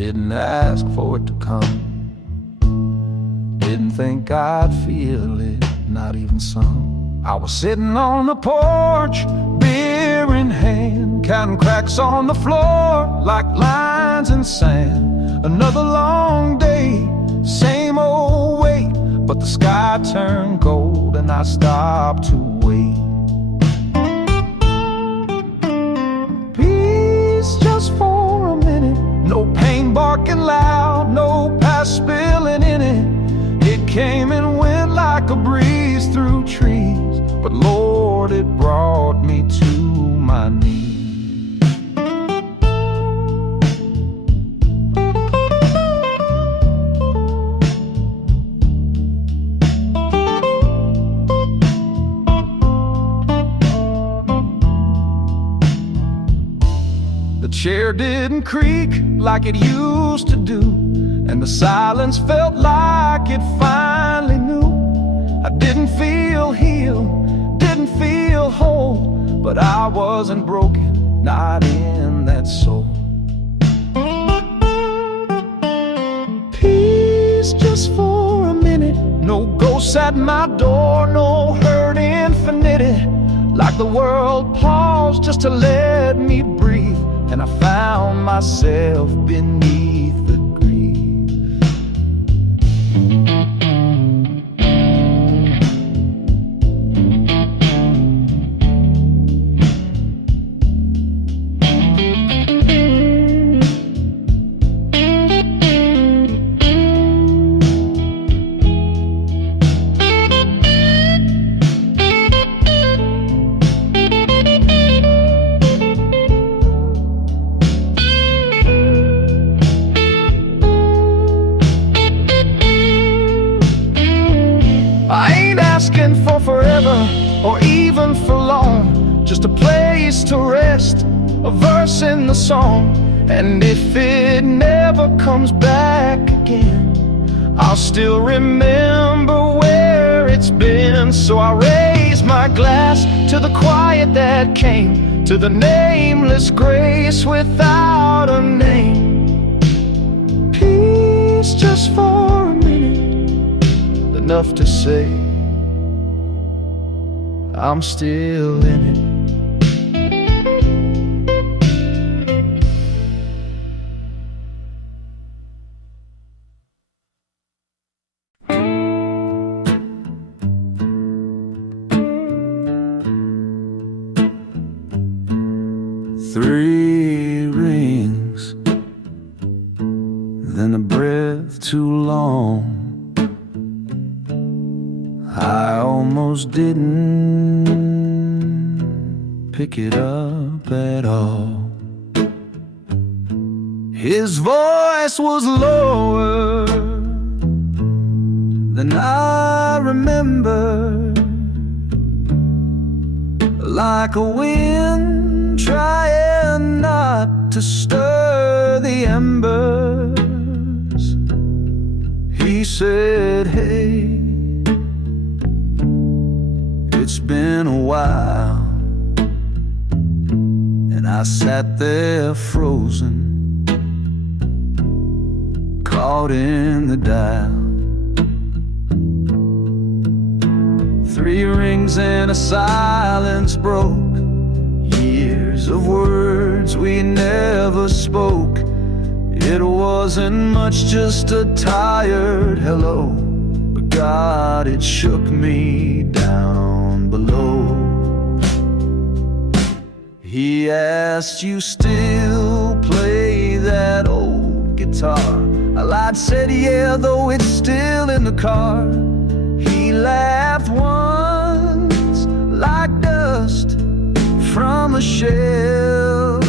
Didn't ask for it to come. Didn't think I'd feel it, not even some. I was sitting on the porch, beer in hand, counting cracks on the floor like lines in sand. Another long day, same old wait, but the sky turned gold and I stopped to wait. Peace just for a minute, no pain barking loud, no past spilling in it. It came and went like a breeze through trees, but Lord, it brought me to my knees. The chair didn't creak like it used to do, and the silence felt like it finally knew. I didn't feel healed, didn't feel whole, but I wasn't broken, not in that soul. Peace just for a minute, no ghosts at my door, no hurt infinite. Like the world paused just to let me breathe, and I found myself beneath the grief. Asking for forever or even for long, just a place to rest, a verse in the song. And if it never comes back again, I'll still remember where it's been. So I raise my glass to the quiet that came, to the nameless grace without a name. Peace just for a minute, enough to say I'm still in it. 3 rings, then a breath too long. I almost didn't pick it up at all. His voice was lower than I remember, like a wind trying not to stir the embers. He said, "Hey, it's been a while." And I sat there frozen, caught in the dial. 3 rings and a silence broke, years of words we never spoke. It wasn't much, just a tired hello, but God, it shook me down below. He asked, "You still play that old guitar?" I lied, said yeah, though it's still in the car. He laughed once, like dust from a shelf,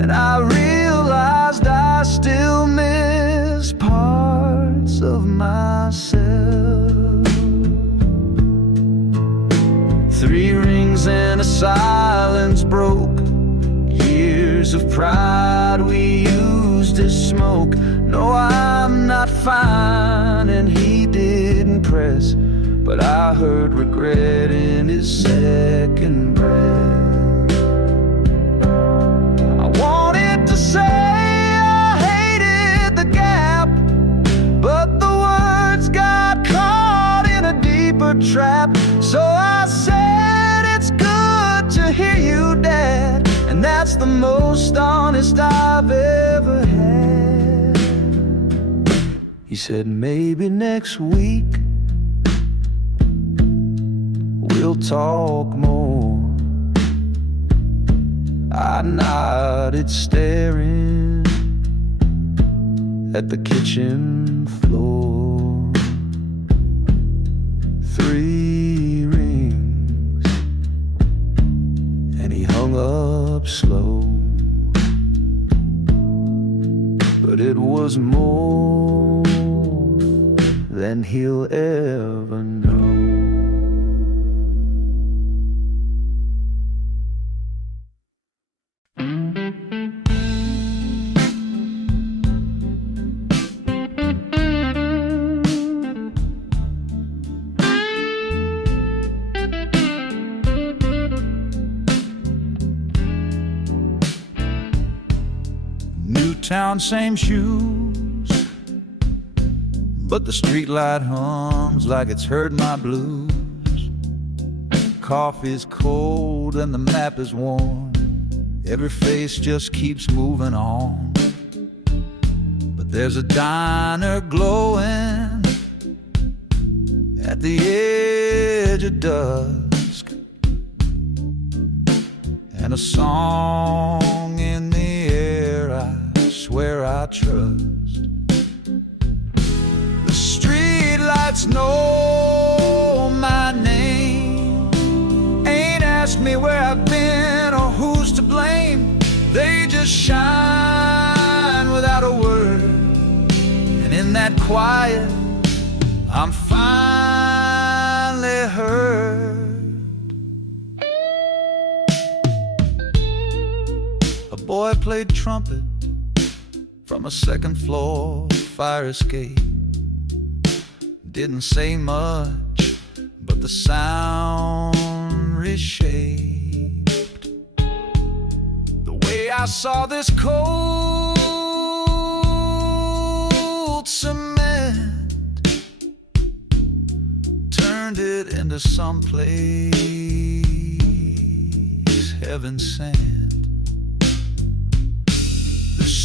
and I realized I still miss parts of myself. 3 rings and a silence broke, years of pride we used as smoke. No, I'm not fine, and he didn't press, but I heard regret in his second breath. I wanted to say most honest I've ever had. He said, maybe next week we'll talk more. I nodded, staring at the kitchen floor. 3 rings, and he hung up slow. But it was more than he'll ever know. Town, same shoes, but the streetlight hums like it's heard my blues. Coffee's cold and the map is worn. Every face just keeps moving on. But there's a diner glowing at the edge of dusk, and a song in the air I swear I trust. The streetlights know my name, ain't asked me where I've been or who's to blame. They just shine without a word, and in that quiet I'm finally heard. A boy played trumpet from a second floor fire escape. Didn't say much, but the sound reshaped the way I saw this cold cement. Turned it into someplace heaven sent.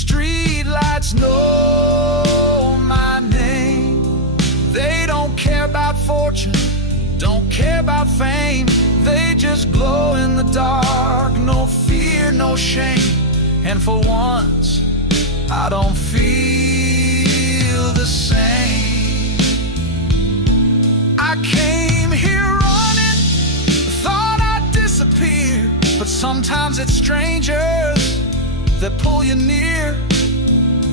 Streetlights know my name. They don't care about fortune, don't care about fame. They just glow in the dark, no fear, no shame. And for once, I don't feel the same. I came here running, thought I'd disappear, but sometimes it's strangers that pull you near.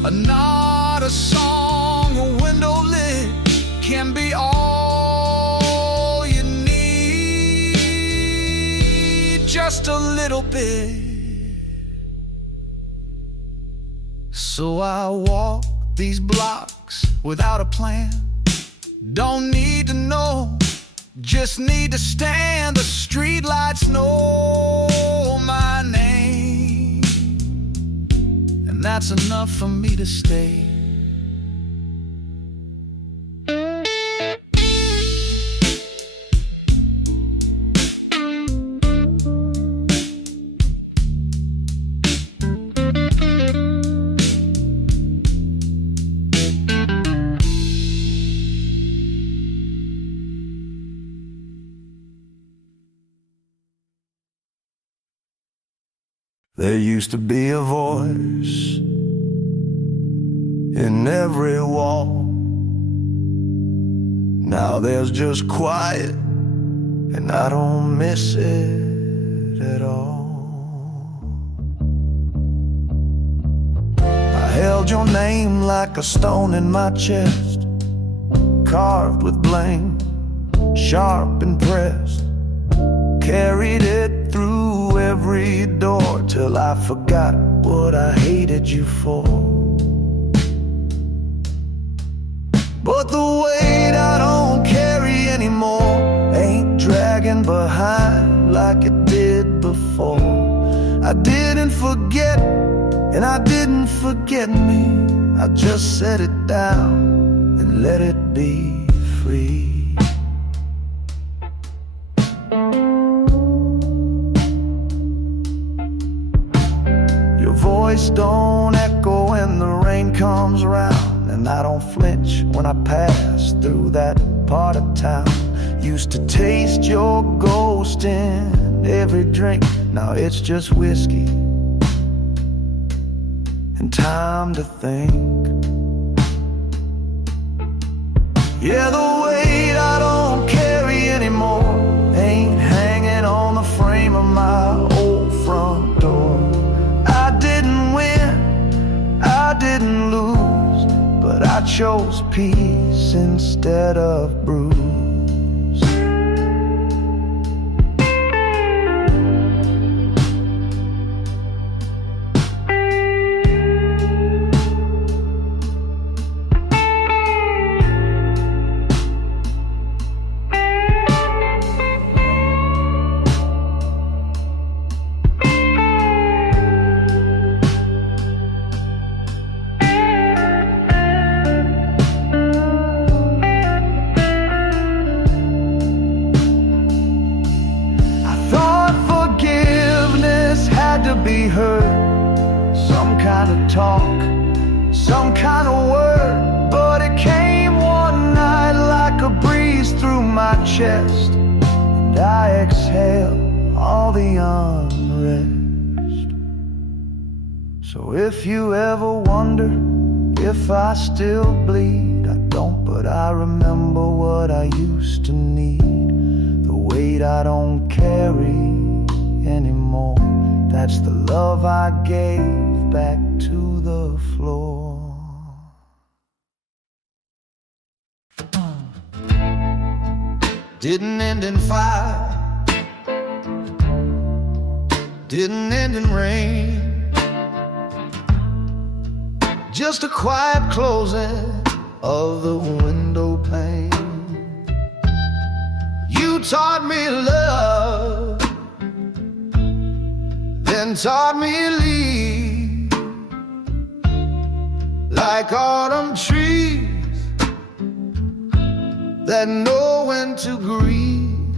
A nod, a song, a window lit can be all you need, just a little bit. So I walk these blocks without a plan. Don't need to know, just need to stand. The streetlights know my name, and that's enough for me to stay. There used to be a voice in every wall. Now there's just quiet, and I don't miss it at all. I held your name like a stone in my chest, carved with blame, sharp and pressed. Carried it through every door till I forgot what I hated you for. But the weight I don't carry anymore ain't dragging behind like it did before. I didn't forget, and I didn't forget me. I just set it down and let it be free. voice don't echo when the rain comes around, and I don't flinch when I pass through that part of town. Used to taste your ghost in every drink, now it's just whiskey and time to think. Yeah, the weight I don't carry anymore ain't hanging on the frame of my old front door. I didn't win, I didn't lose, but I chose peace instead of bruise. To be heard, some kind of talk, some kind of word, but it came one night like a breeze through my chest, and I exhale all the unrest. So if you ever wonder if I still bleed, I don't, but I remember what I used to need. The weight I don't carry anymore, that's the love I gave back to the floor. Didn't end in fire, didn't end in rain, just a quiet closing of the window pane. You taught me love, then taught me leave, like autumn trees that know when to grieve.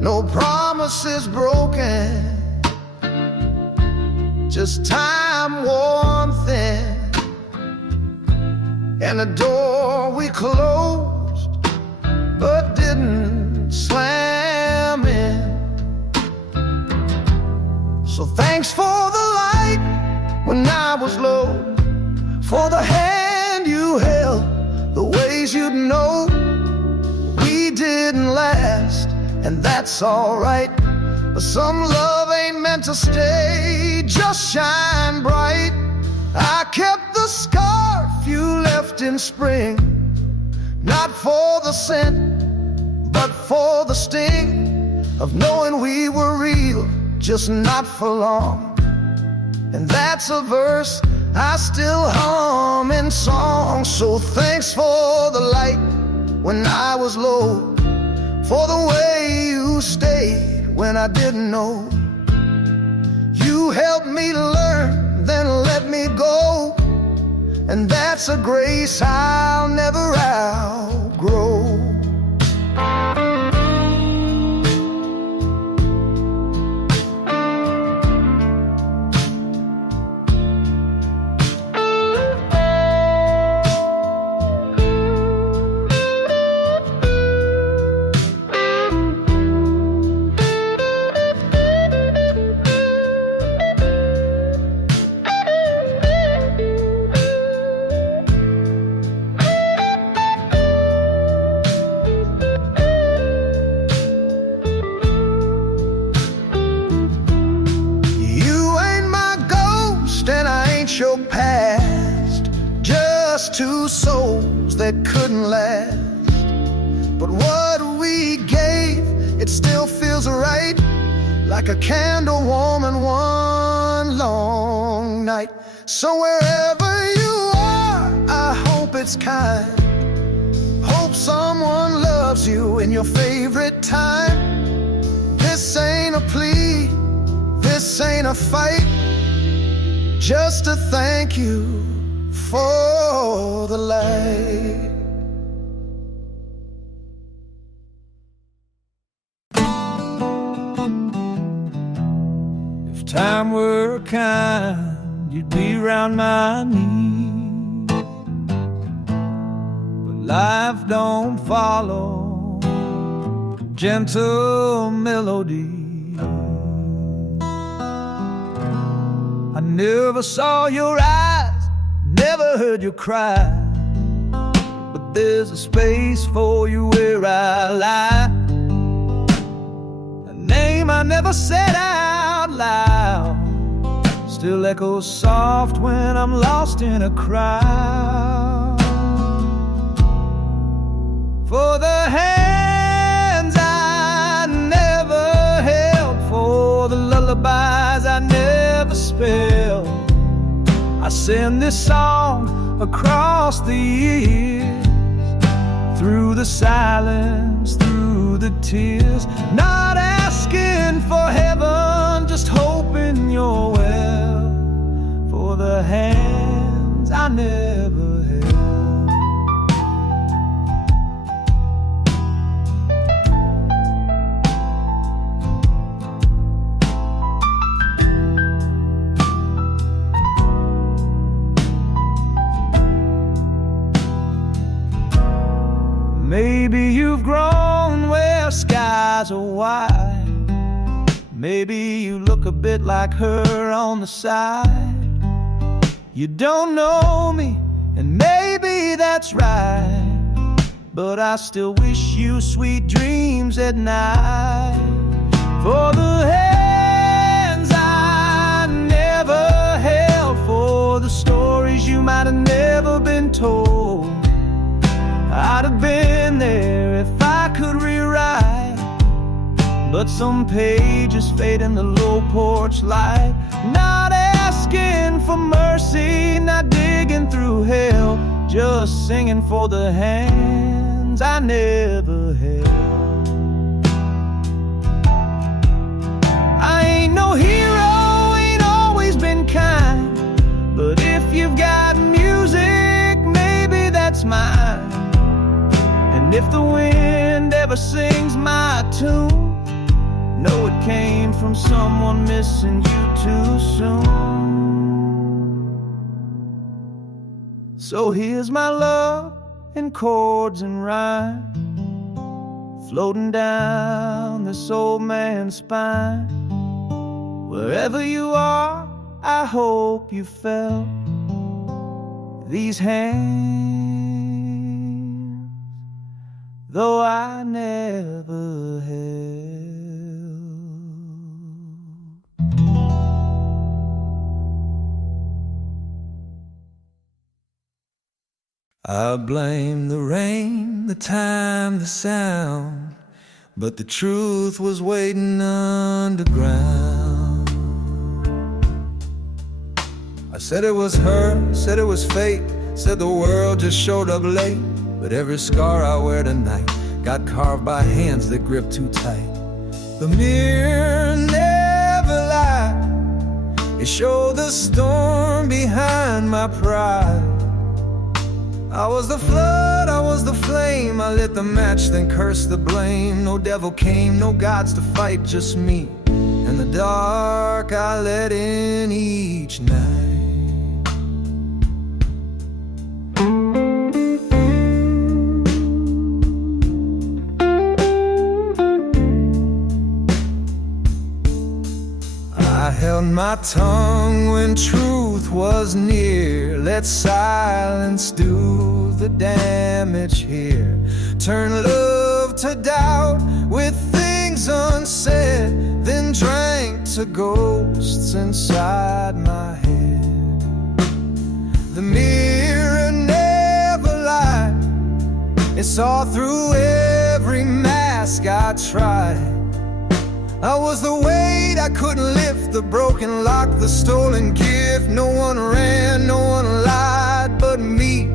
No promises broken, just time worn thin, and a door we closed but didn't slam in. So thanks for the light when I was low, for the hand you held, the ways you'd know. We didn't last, and that's alright, but some love ain't meant to stay, just shine bright. I kept the scarf you left in spring, not for the scent, but for the sting of knowing we were real, just not for long. And that's a verse I still hum in song. So thanks for the light when I was low, for the way you stayed when I didn't know. You helped me learn, then let me go, and that's a grace I'll never outgrow. Your past, just two souls that couldn't last. But what we gave, it still feels right, like a candle warm in one long night. So wherever you are, I hope it's kind. Hope someone loves you in your favorite time. This ain't a plea, this ain't a fight, just to thank you for the light. If time time were kind, you'd be round my knee. But life don't follow gentle melody. I never saw your eyes, never heard you cry, but there's a space for you where I lie. A name I never said out loud still echoes soft when I'm lost in a crowd. For the hands I never held, for the lullabies I never spelled, I send this song across the years, through the silence, through the tears. Not asking for heaven, just hoping you're well, for the hands I never held. Maybe you've grown where skies are wide. Maybe you look a bit like her on the side. You don't know me, and maybe that's right, but I still wish you sweet dreams at night. For the hands I never held, for the stories you might have never been told, I'd have been there if I could rewrite, but some pages fade in the low porch light. Not asking for mercy, not digging through hell, just singing for the hands I never held. I ain't no hero, ain't always been kind, but if you've got music, maybe that's mine. And if the wind ever sings my tune, know it came from someone missing you too soon. So here's my love in chords and rhyme, floating down this old man's spine. Wherever you are, I hope you felt these hands, though I never held. I blame the rain, the time, the sound, but the truth was waiting underground. I said it was her, said it was fate, said the world just showed up late, but every scar I wear tonight got carved by hands that grip too tight. The mirror never lied, it showed the storm behind my pride. I was the flood, I was the flame, I lit the match, then cursed the blame. No devil came, no gods to fight, just me and the dark I let in each night. I held my tongue when truth was near. Let silence do the damage here. Turn love to doubt with things unsaid, then drank to ghosts inside my head. The mirror never lied, it saw through every mask I tried. I was the weight I couldn't lift, the broken lock, the stolen gift. No one ran, no one lied but me,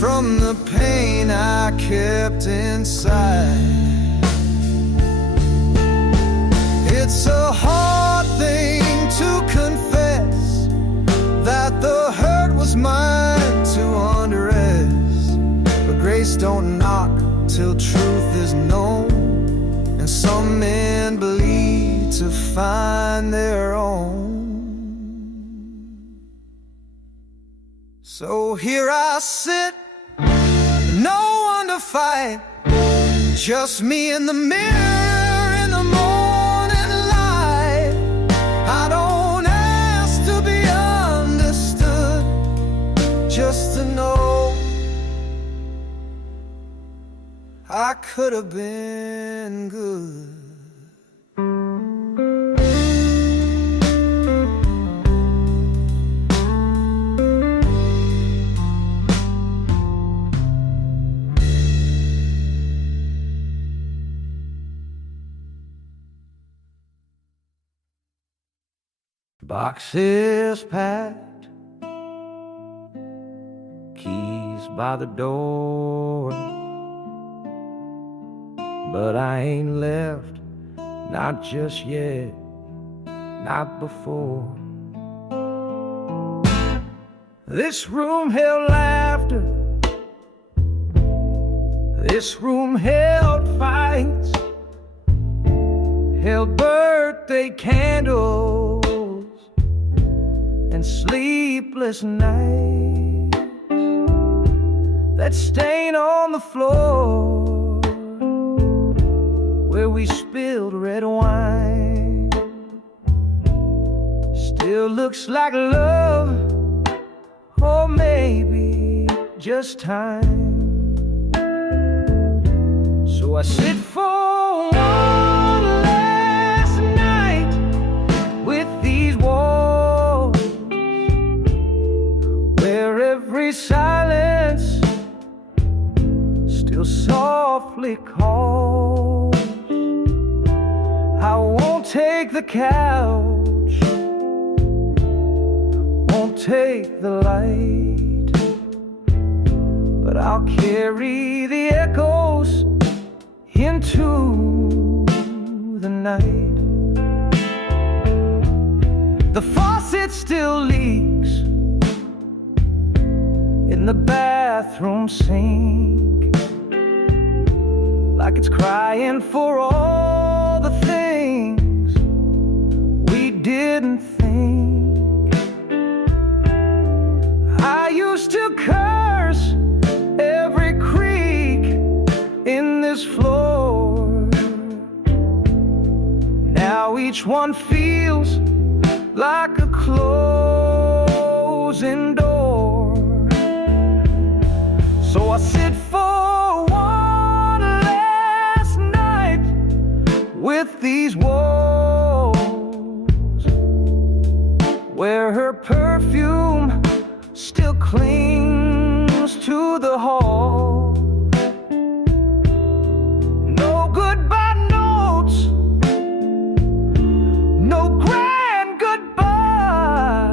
from the pain I kept inside. It's a hard thing to confess that the hurt was mine to undress, but grace don't knock till truth is known, and some men bleed to find their own. So here I sit, no one to fight, just me in the mirror in the morning light. I don't ask to be understood, just to know I could have been good. Boxes packed, keys by the door, but I ain't left, not just yet, not before. This room held laughter, this room held fights, held birthday candles and sleepless nights that stain on the floor where we spilled red wine. Still looks like love, or maybe just time. So I sit for one last night with these walls, where every silence still softly calls. I won't take the couch, won't take the light, but I'll carry the echoes into the night. The faucet still leaks in the bathroom sink, like it's crying for all the things we didn't think. I used to curse every creak in this floor. Now each one feels like a closing door. So I sit for one last night with these walls, where her perfume still clings to the hall. No goodbye notes, no grand goodbye,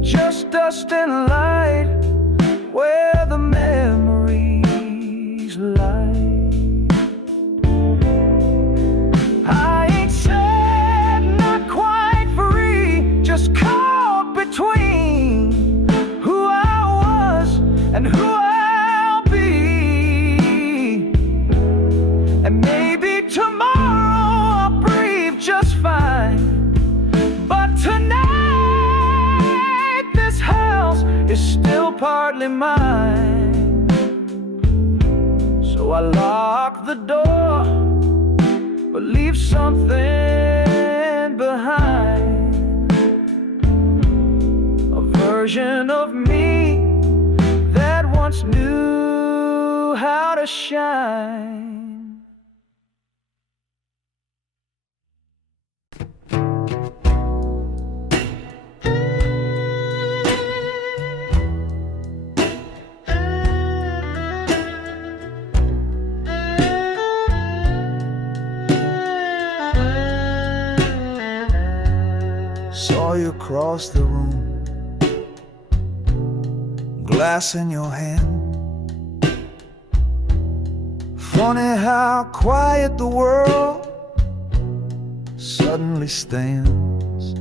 just dust and light where the memories lie. I ain't sad, not quite free, just caught between who I was and who I'll be. And maybe tomorrow I'll breathe just fine, but tonight this house is still partly mine. So I lock the door, but leave something behind, a version of me that once knew how to shine. Saw you across the room, glass in your hand. Funny how quiet the world suddenly stands.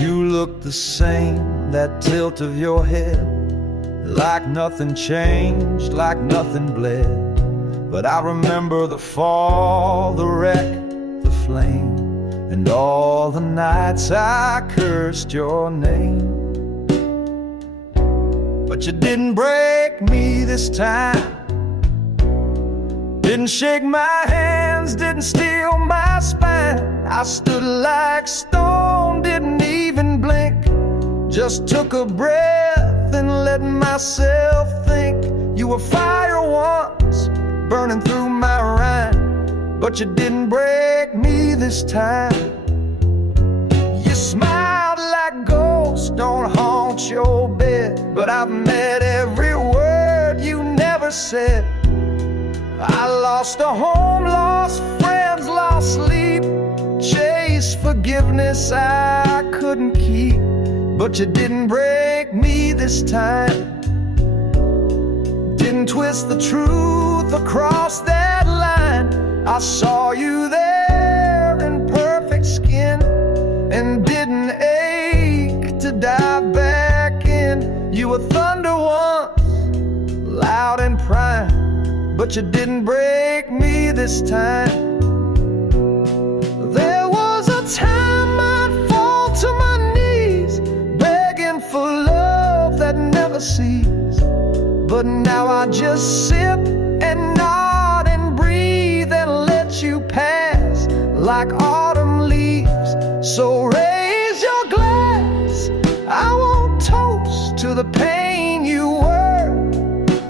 You look the same, that tilt of your head, like nothing changed, like nothing bled, But I remember the fall, the wreck, the flame, and all the nights I cursed your name. But you didn't break me this time. Didn't shake my hands, didn't steal my spine. I stood like stone, didn't even blink. Just took a breath and let myself think. You were fire once, burning through my rind, but you didn't break me this time. You smiled like ghosts don't haunt your bed, but I've met every word you never said. I lost a home, lost friends, lost sleep, chased forgiveness I couldn't keep. But you didn't break me this time. Didn't twist the truth across that line. I saw you there in perfect skin, and didn't ache to dive back in. You were thunder once, loud and prime, but you didn't break me this time. There was a time I'd fall to my knees, begging for love that never ceased. But now I just sip and nod and breathe and let you pass like autumn leaves. So raise your glass, I won't toast to the pain you were,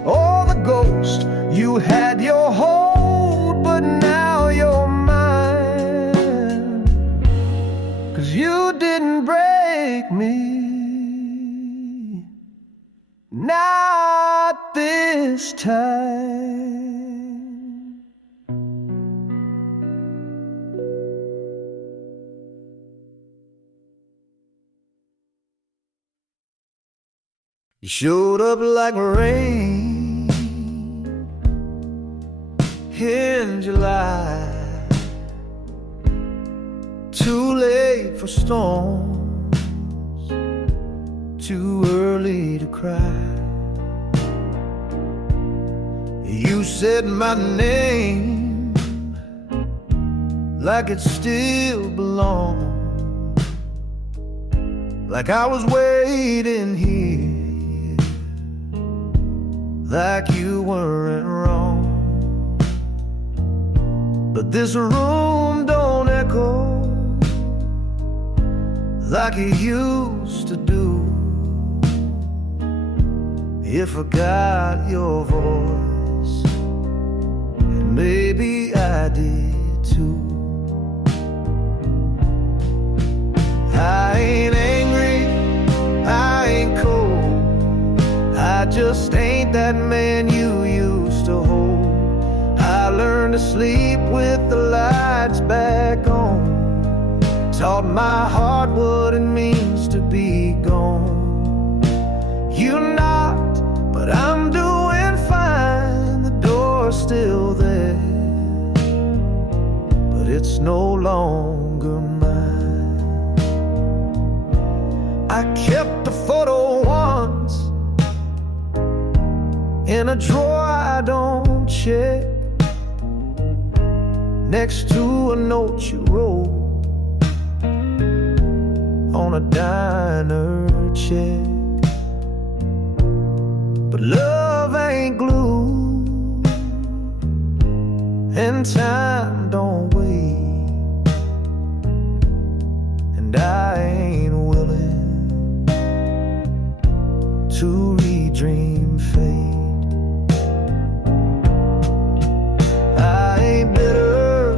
or the ghost you had your hold, but now you're mine. 'Cause you didn't break me, not this time. You showed up like rain in July, too late for storms, too early to cry. You said my name like it still belonged, like I was waiting here, like you weren't wrong. But this room don't echo like it used to do. It forgot your voice, and maybe I did too. I ain't angry, I ain't cold, I just ain't that man you used to hold. I learned to sleep with the lights back on, taught my heart what it means to be gone. You knocked, but I'm doing fine. The door's still there, but it's no longer mine. I kept a photo once in a drawer I don't check, next to a note you wrote on a diner check. But love ain't glue, and time don't wait, and I ain't willing to redream fate. I ain't bitter,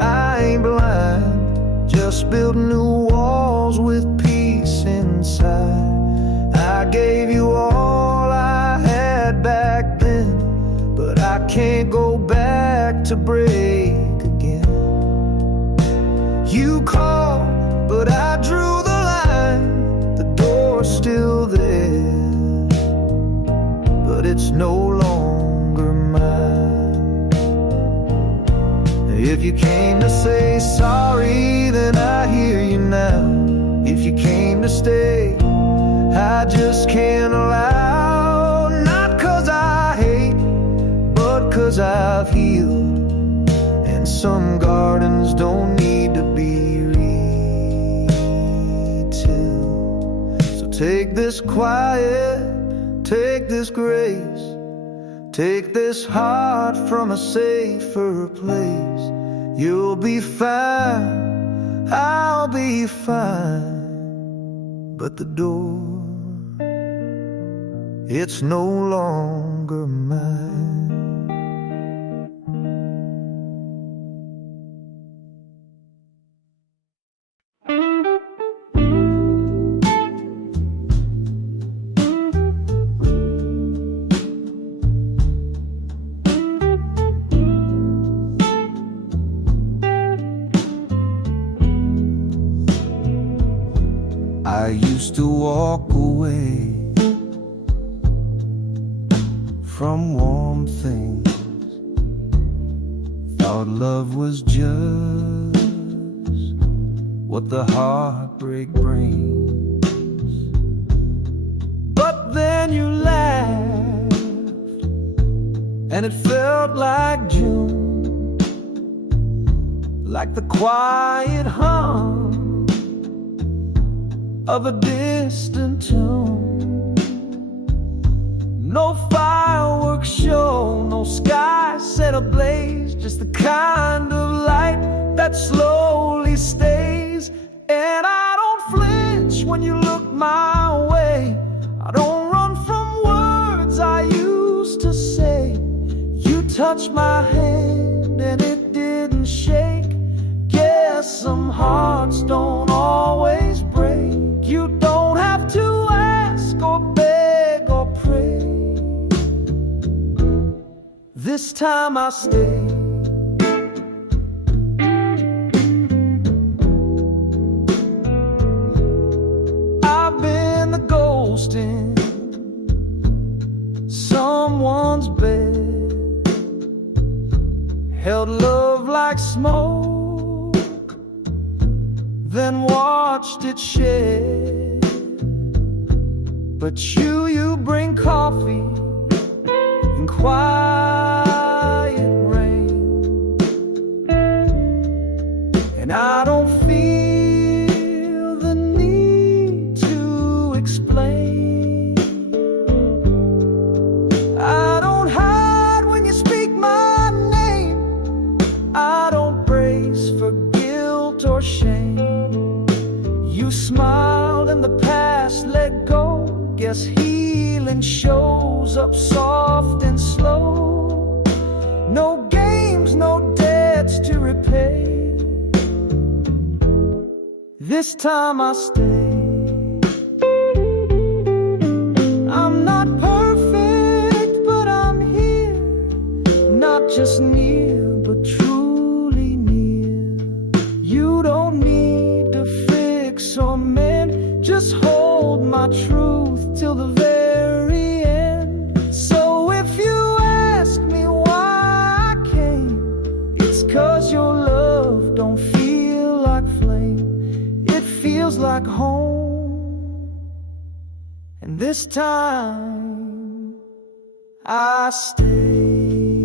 I ain't blind, just build new walls with peace inside. I gave you all I had back then, but I can't go back to break again. You called, but I drew the line. The door's still there, but it's no longer mine. If you came to say sorry, then I hear you now. If you came to stay, I just can't allow. Not 'cause I hate, but 'cause I've words don't need to be retold. So take this quiet, take this grace, take this heart from a safer place. You'll be fine, I'll be fine, but the door, it's no longer mine. I used to walk away from warm things, thought love was just what the heartbreak brings. But then you laughed, and it felt like June, like the quiet hum of a distant tune. No fireworks show, no sky set ablaze, just the kind of light that slowly stays. And I don't flinch when you look my way, I don't run from words I used to say. You touched my hand and it didn't shake. Guess some hearts don't always break. You don't have to ask or beg or pray. This time I stay. I've been the ghost in someone's bed, held love like smoke, then watched it shed. But you bring coffee and quiet rain, and I don't feel the need to explain. I don't hide when you speak my name, I don't brace for guilt or shame. You smiled and the past let go. Guess healing shows up soft and slow. No games, no debts to repay. This time I stay. I'm not perfect, but I'm here, not just near, but truly near. You don't need to fix or mend, just hold my truth till the very end. So if you ask me why I came, it's 'cause your love don't feel like flame, it feels like home. And this time I stay.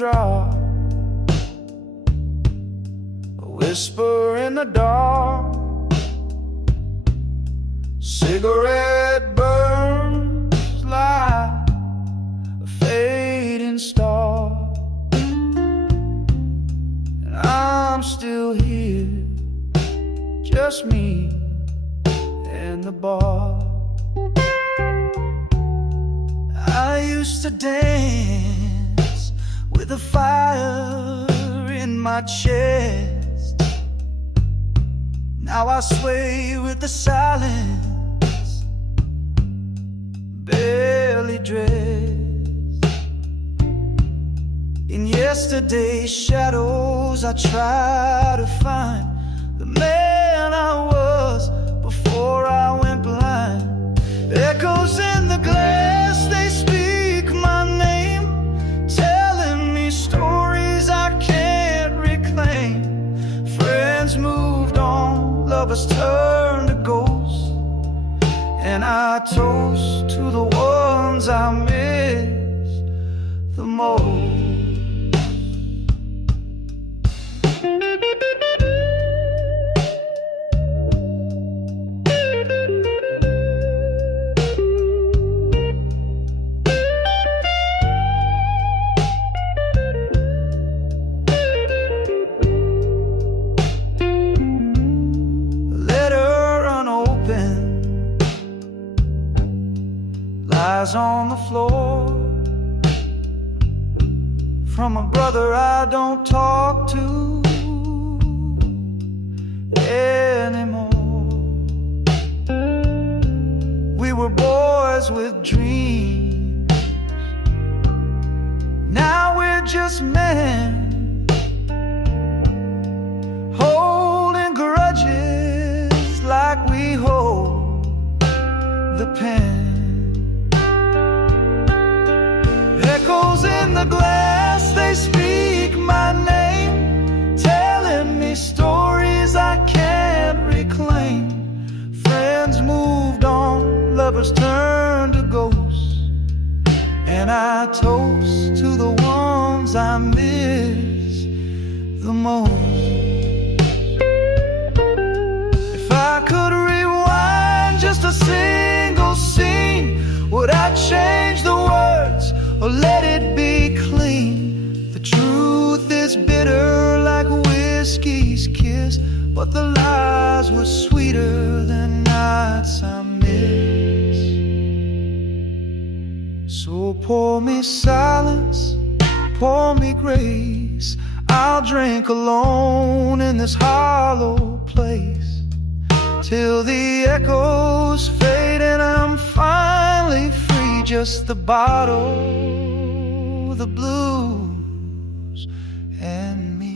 Drop, a whisper in the dark, cigarette burns like a fading star, and I'm still here, just me and the bar. I used to dance with a fire in my chest. Now I sway with the silence, barely dressed. And yes, yesterday's shadows, I try to find the man I was before I went blind. Echoes in the glass, they speak my name, telling me stories I can't reclaim. Friends moved on, lovers turned to ghosts, and I toast to the ones I missed the most. Lies on the floor from a brother I don't talk to anymore. We were boys with dreams, now we're just men, holding grudges like we hold the pen. Echoes in the glass, they speak my name, telling me stories I can't reclaim. Friends moved on, lovers turned to ghosts, and I toast to the ones I miss the most. If I could rewind just a single scene, would I change the words or let it be clean? The truth is bitter like whiskey's kiss, but the lies were sweeter than nights I miss. So pour me silence, pour me grace, I'll drink alone in this hollow place, till the echoes fade and I'm finally free. Just the bottle, the blues, and me.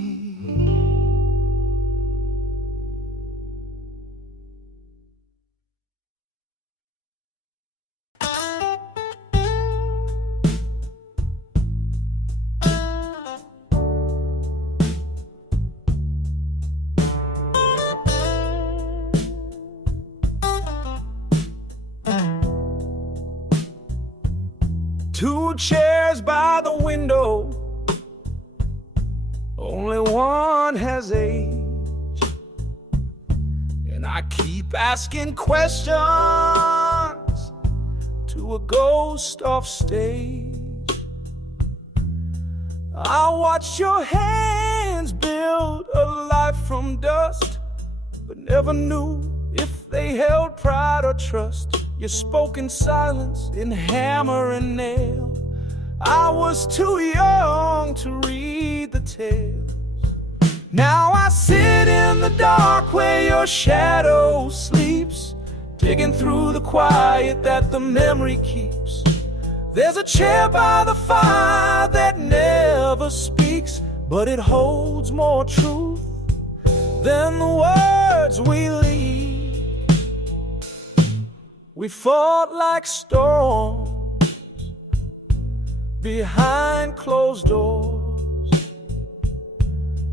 Two chairs by the window, only one has age, and I keep asking questions to a ghost off stage. I watch your hands build a life from dust, but never knew if they held pride or trust. Your spoken silence in hammer and nail, I was too young to read the tales. Now I sit in the dark where your shadow sleeps, digging through the quiet that the memory keeps. There's a chair by the fire that never speaks, but it holds more truth than the words we leave. We fought like storms behind closed doors,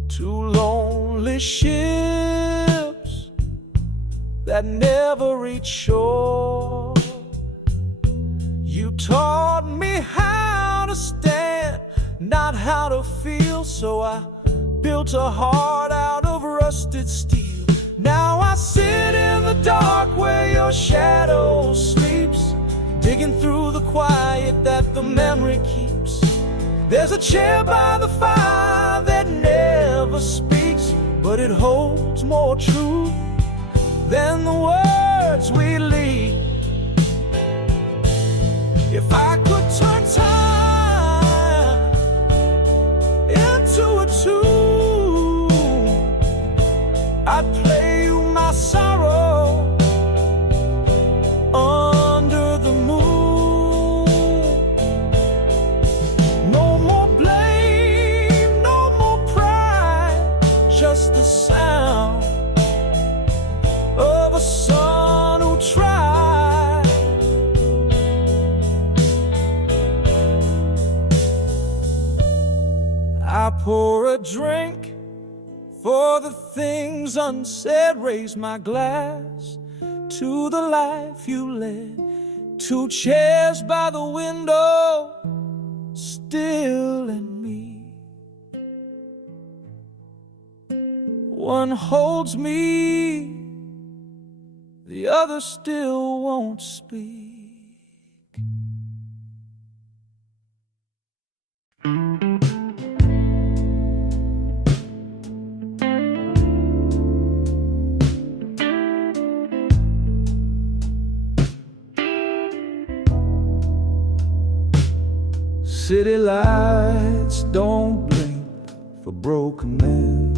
two lonely ships that never reach shore. You taught me how to stand, not how to feel, so I built a heart out of rusted steel. Now I sit in the dark where your shadow sleeps, digging through the quiet that the memory keeps. There's a chair by the fire that never speaks, but it holds more truth than the words we leave. If I could turn time into a tune, I'd play you my sorrow under the moon. No more blame, drink, for the things unsaid. Raise my glass to the life you led. 2 chairs by the window, still in me. One holds me, the other still won't speak. City lights don't blink for broken men,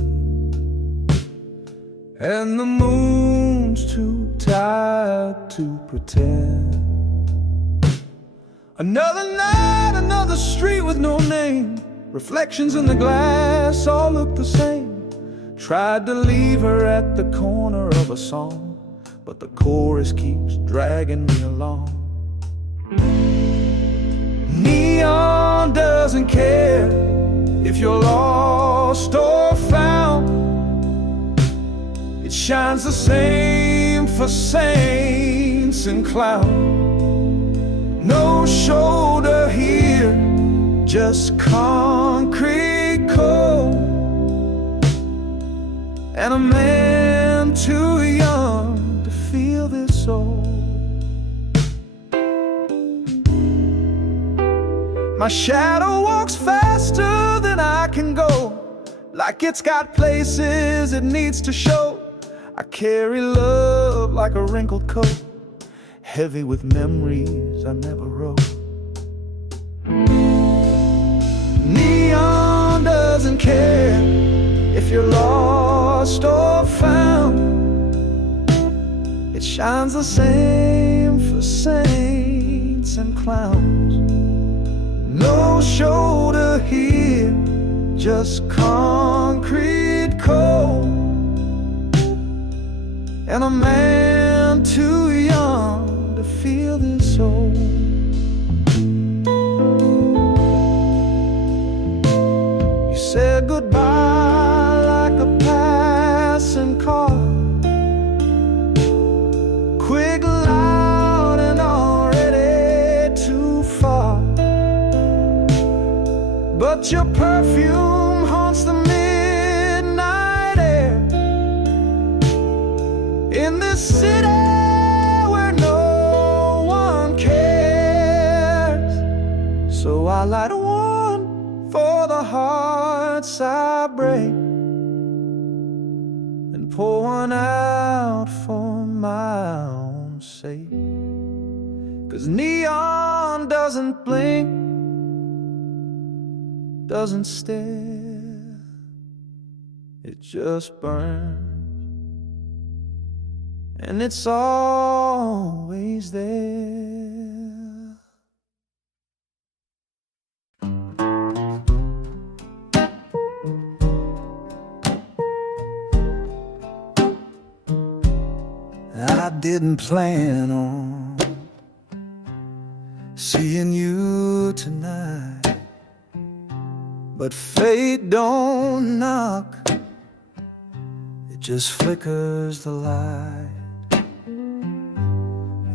and the moon's too tired to pretend. Another night, another street with no name. Reflections in the glass all look the same. Tried to leave her at the corner of a song, but the chorus keeps dragging me along. Neon doesn't care if you're lost or found. It shines the same for saints and clowns. No shoulder here, just concrete cold, and a man too young to feel this old. My shadow walks faster than I can go, like it's got places it needs to show. I carry love like a wrinkled coat, heavy with memories I never wrote. Neon doesn't care if you're lost or found. It shines the same for saints and clowns. No shoulder here, just concrete cold, and a man too young to feel this old. You said goodbye like a passing car, quick, loud, and already too far. But your perfume haunts the midnight air in this city where no one cares. So I light a one for the hearts I break, and pour one out for my own sake. 'Cause neon doesn't blink, doesn't stare, it just burns, and it's always there. I didn't plan on seeing you tonight, but fate don't knock, it just flickers the light.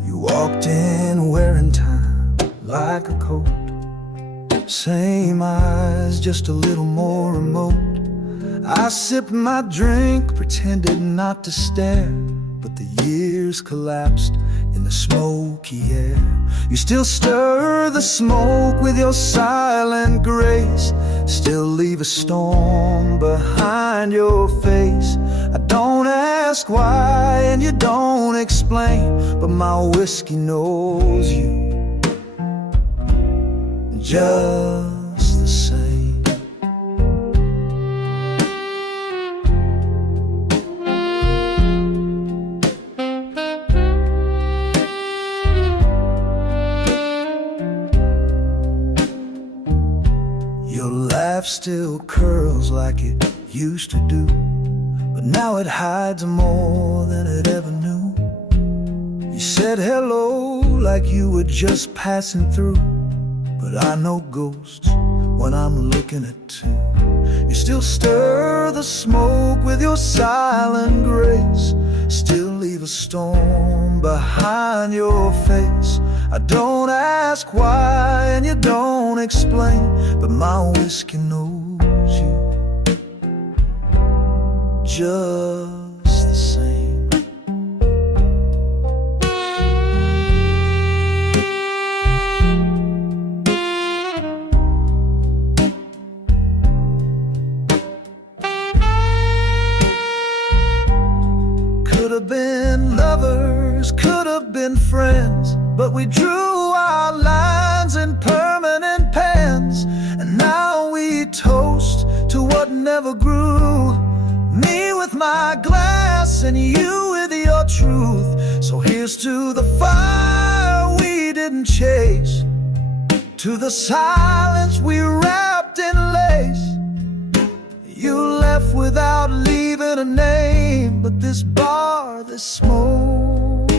You walked in wearing time like a coat, same eyes, just a little more remote. I sipped my drink, pretended not to stare, but the years collapsed in the smoky air. You still stir the smoke with your silent grace, still leave a storm behind your face. I don't ask why and you don't explain, but my whiskey knows you just the same. Your laugh still curls like it used to do, but now it hides more than it ever knew. You said hello like you were just passing through, but I know ghosts when I'm looking at two. You still stir the smoke with your silent grace, still leave a storm behind your face. I don't ask why and you don't explain, but my whiskey knows you just the same. Could have been lovers, could have been friends, but we drew our lines in permanent pens. And now we toast to what never grew, me with my glass and you with your truth. So here's to the fire we didn't chase, to the silence we wrapped in lace. You left without leaving a name, but this bar, this smoke,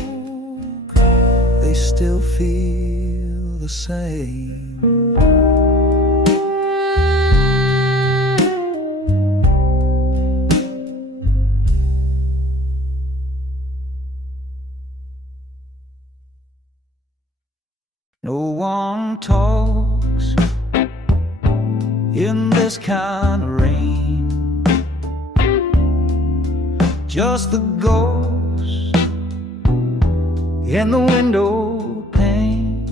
they still feel the same. No one talks in this kind of rain, just the ghost in the window pane.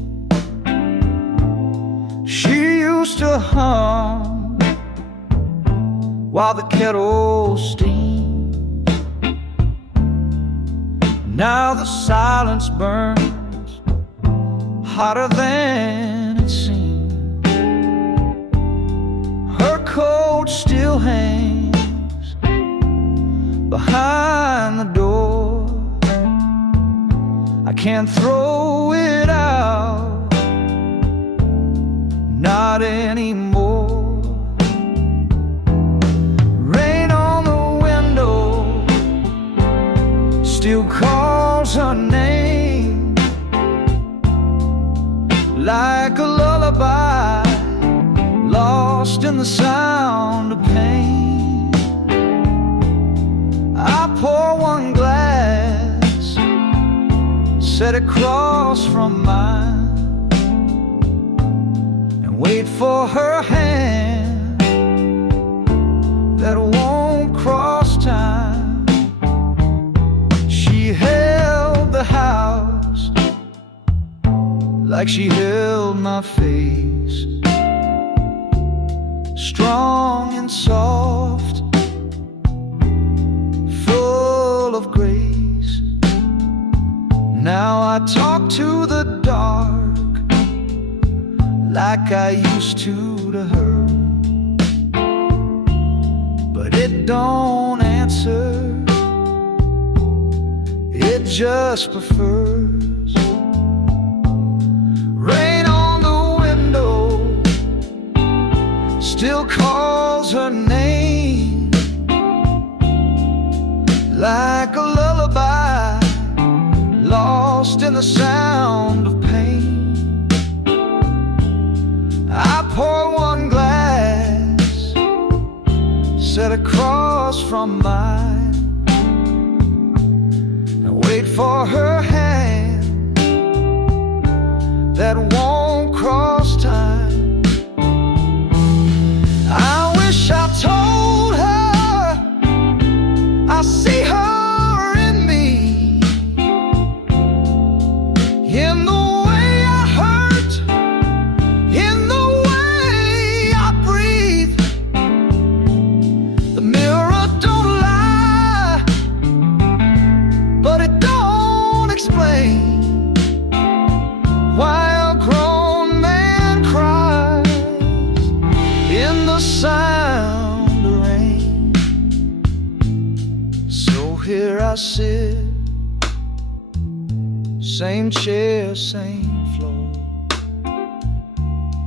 She used to hum while the kettle steamed. Now the silence burns hotter than it seemed. Her coat still hangs behind the door. I can't throw it out, not anymore. Rain on the window still calls her name, like a lullaby lost in the sound of pain. I pour one glass, set it across from mine, and wait for her hand that won't cross time. She held the house like she held my face, strong and soft, full of grace. Now I talk to the dark like I used to her, but it don't answer, it just prefers. Rain on the window still calls her name, like a lullaby lost in the sound of pain. I pour one glass, set across from mine, and wait for her hand that won't cross time. I wish I told her I see her in me, in the way I hurt, in the way I breathe. The mirror don't lie, but it don't explain why a grown man cries in the sound of rain. So here I sit, same chair, same floor,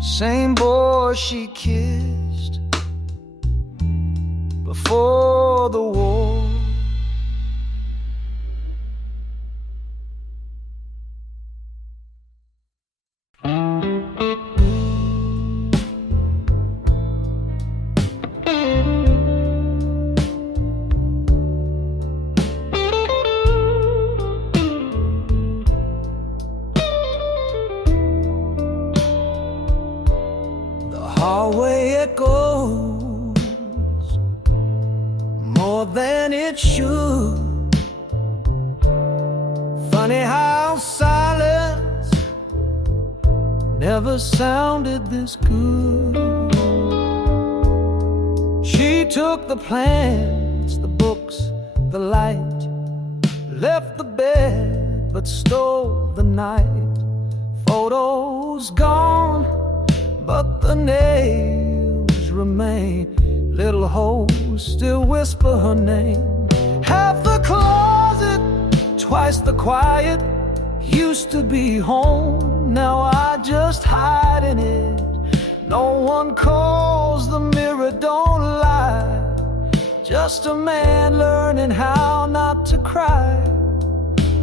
same boy she kissed before the war. it goes, more than it should. Funny how silence never sounded this good. She took the plans, the books, the light, left the bed but stole the night. Photos gone, but the nails remain. Little holes still whisper her name. Half the closet, twice the quiet, used to be home. Now I just hide in it. No one calls, the mirror don't lie. Just a man learning how not to cry.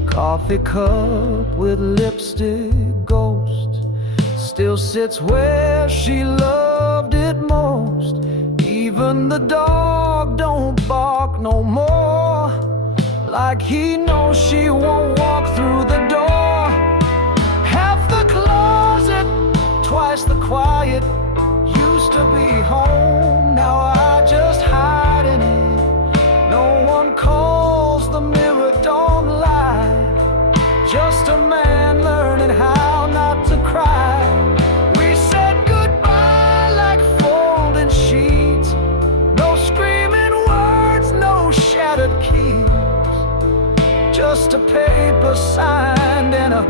Coffee cup with lipstick ghost still sits where she loved it most. Even the dog don't bark no more, like he knows she won't walk through the door. Half the closet, twice the quiet, used to be home. Now I just hide in it. No one calls, the mirror don't lie. Just a man learning how not to cry. We said goodbye like folding sheets. No screaming words, no shattered keys. Just a paper signed and a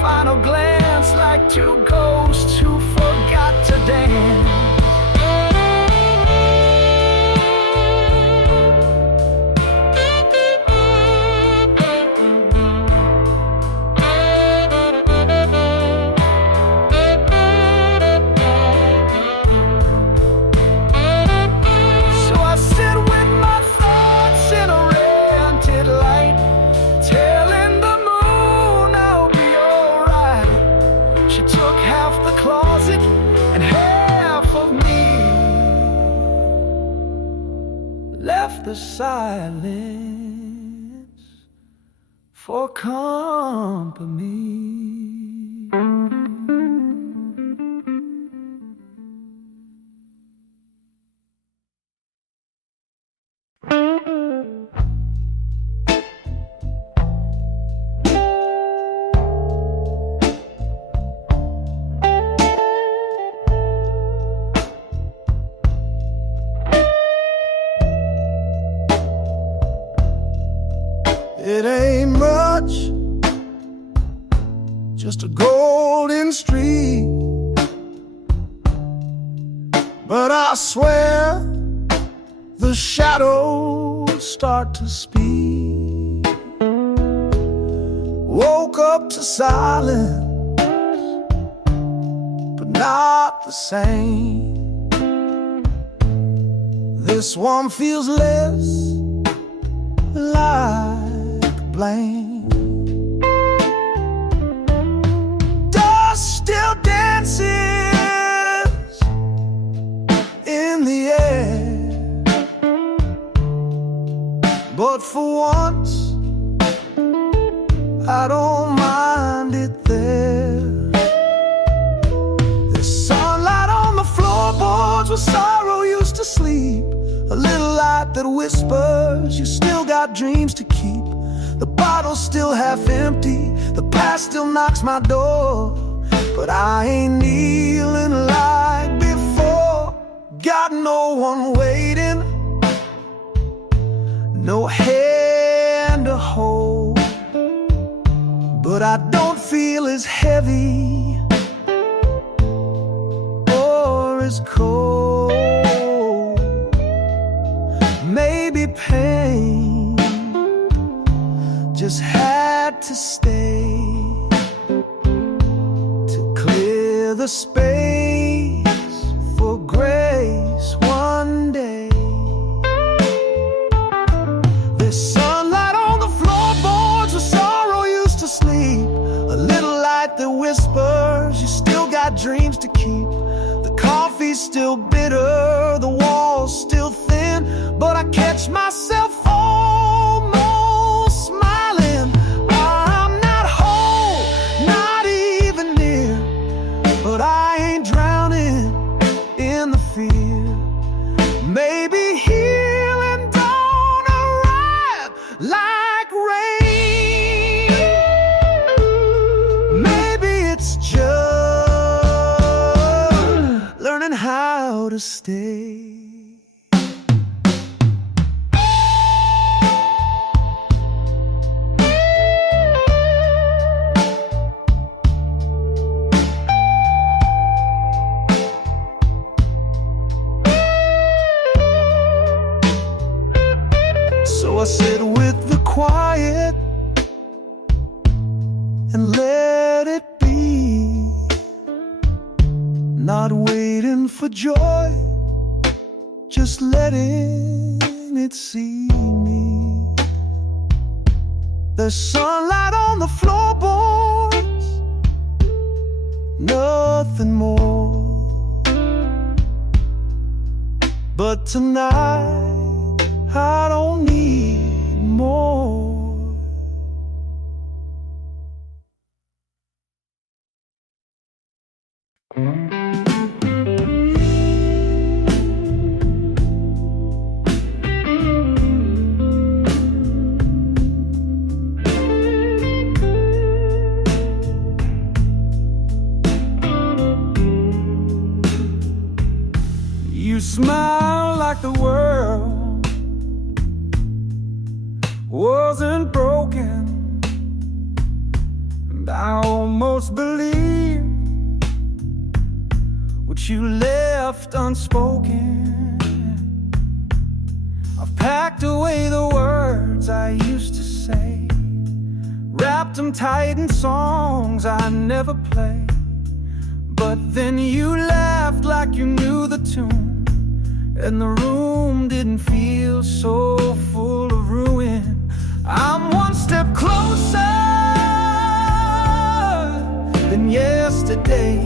final glance, like two ghosts who forgot to dance. Left the silence for company. It ain't much, just a golden street, but I swear the shadows start to speak. Woke up to silence, but not the same. This one feels less like blame. Dust still dances in the air, but for once I don't mind it there. There's sunlight on the floorboards where sorrow used to sleep. A little light that whispers you still got dreams to keep. The bottle's still half empty, the past still knocks my door, but I ain't kneeling like before. Got no one waiting, no hand to hold, but I don't feel as heavy or as cold. Maybe pain just had to stay to clear the space for grace one day. There's sunlight on the floorboards where sorrow used to sleep. A little light that whispers you still got dreams to keep. The coffee's still bitter, the walls still thin, but I catch myself almost smiling. I'm not whole, not even near, but I ain't drowning in the fear. stay. So I sit with the quiet and let it be, not waiting for joy, just letting it see me. There's sunlight on the floorboards, nothing more. But tonight I don't need more. You smile like the world wasn't broken, and I almost believe what you left unspoken. I've packed away the words I used to say, wrapped them tight in songs I never played. But then you laughed like you knew the tune, and the room didn't feel so full of ruin. I'm one step closer than yesterday.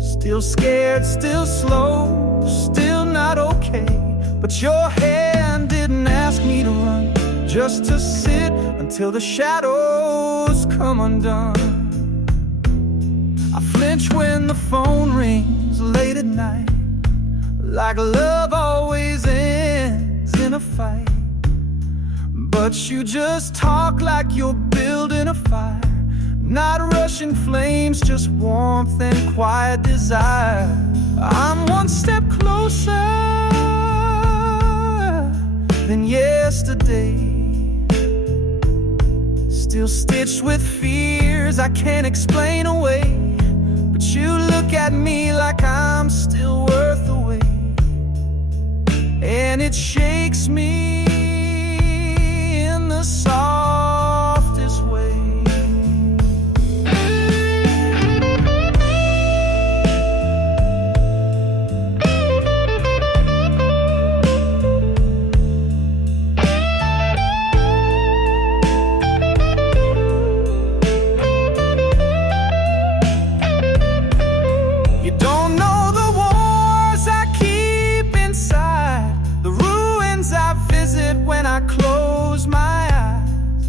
Still scared, still slow, still not okay. But your hand didn't ask me to run, just to sit until the shadows come undone. I flinch when the phone rings late at night, like love always ends in a fight. But you just talk like you're building a fire, not rushing flames, just warmth and quiet desire. I'm one step closer than yesterday, still stitched with fears I can't explain away. But you look at me like I'm still worth the wait, and it shakes me in the softest way. You don't know the wars I keep inside, the ruins I visit when I close my eyes.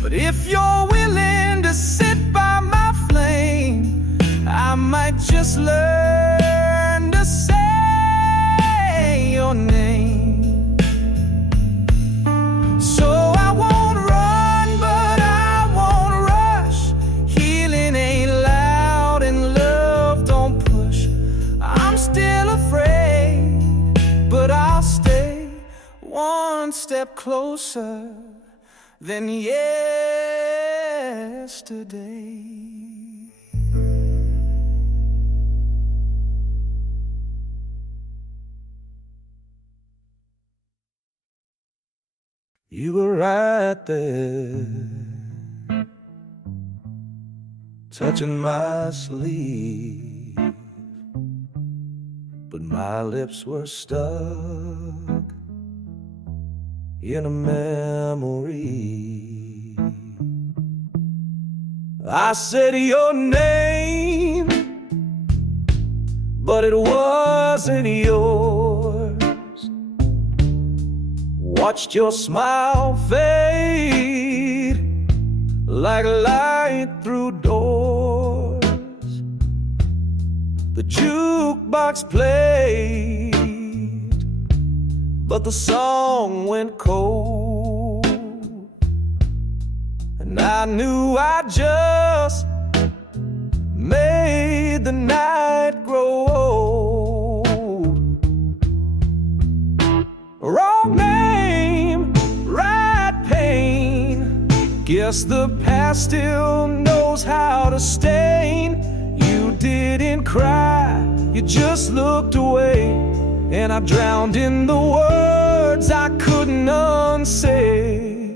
But if you're willing to sit by my flame, I might just learn to say your name. So I won't run, but I won't rush. Healing ain't loud and love don't push. I'm still afraid, but I'll stay one step closer than yesterday. You were right there, touching my sleeve, but my lips were stuck in a memory. I said your name, but it wasn't yours. Watched your smile fade like light through doors. The jukebox played, but the song went cold. And I knew I just made the night grow old. Guess the past still knows how to stain. You didn't cry, you just looked away, and I drowned in the words I couldn't unsay.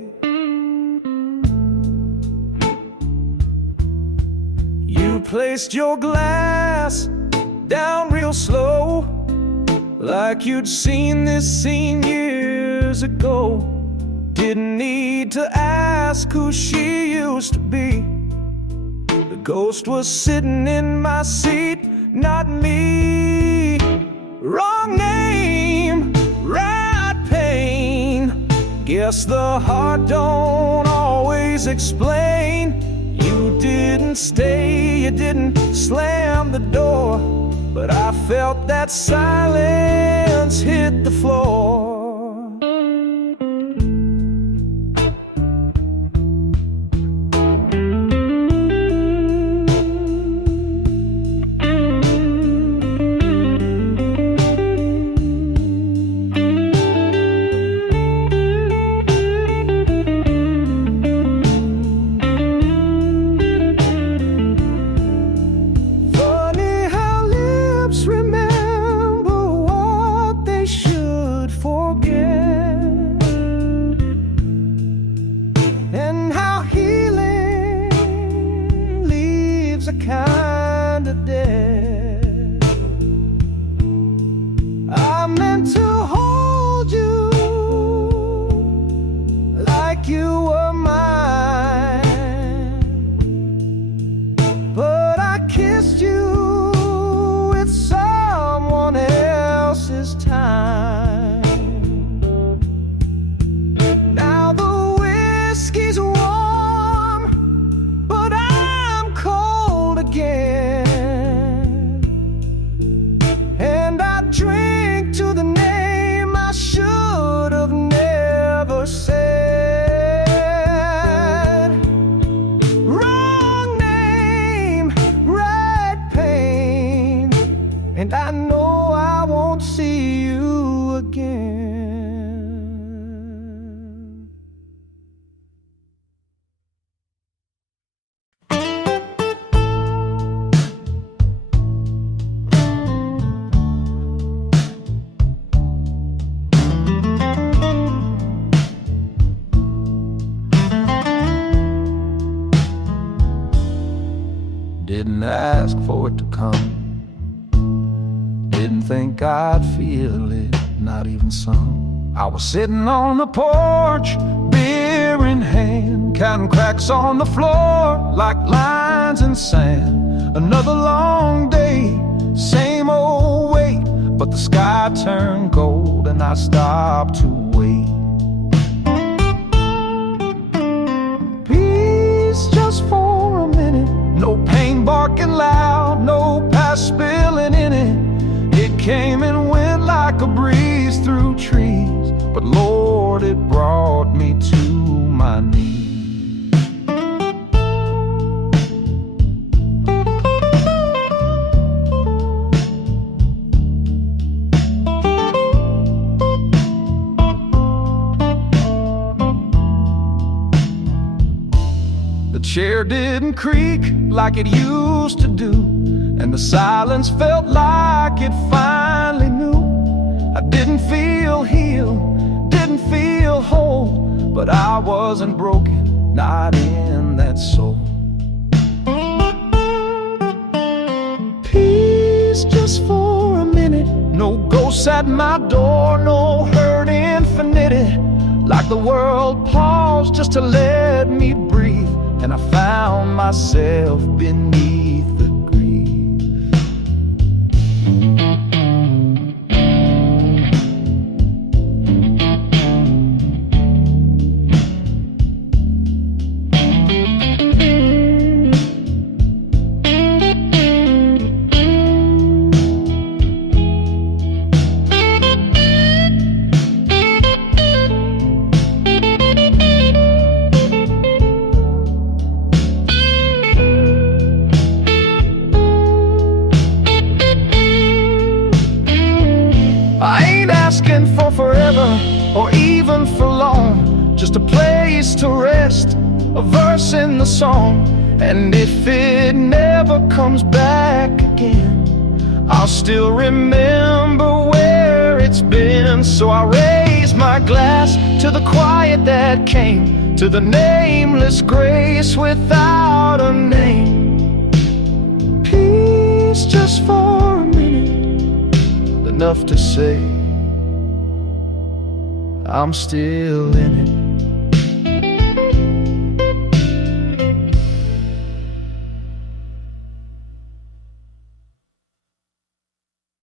You placed your glass down real slow, like you'd seen this scene years ago. Didn't need to ask who she used to be. The ghost was sitting in my seat, not me. Wrong name, right pain. Guess the heart don't always explain. You didn't stay, you didn't slam the door, but I felt that silence hit the floor. Kind of dead. I meant to hold you like you were mine, but I kissed you with someone else's time. Now the whiskey's warm, but I'm cold again, and I drink to the name I should have never said. Wrong name, right pain, and I know I won't see you again. Didn't ask for it to come, didn't think I'd feel it, not even some. I was sitting on the porch, beer in hand, counting cracks on the floor like lines in sand. Another long day, same old wait, but the sky turned gold and I stopped to wait. Peace just for a minute, no pain barking loud, no past spilling in it. It came and went like a breeze through trees, but Lord, it brought me to my knees. The chair didn't creak like it used to do, and the silence felt like it finally knew. I didn't feel healed, didn't feel whole, but I wasn't broken, not in that soul. Peace just for a minute, no ghosts at my door, no hurt infinite. Like the world paused just to let me breathe, and I found myself beneath the grief. Asking for forever or even for long, just a place to rest, a verse in the song. And if it never comes back again, I'll still remember where it's been. So I raise my glass to the quiet that came, to the nameless grace without a name. Peace just for a minute, enough to say I'm still in it.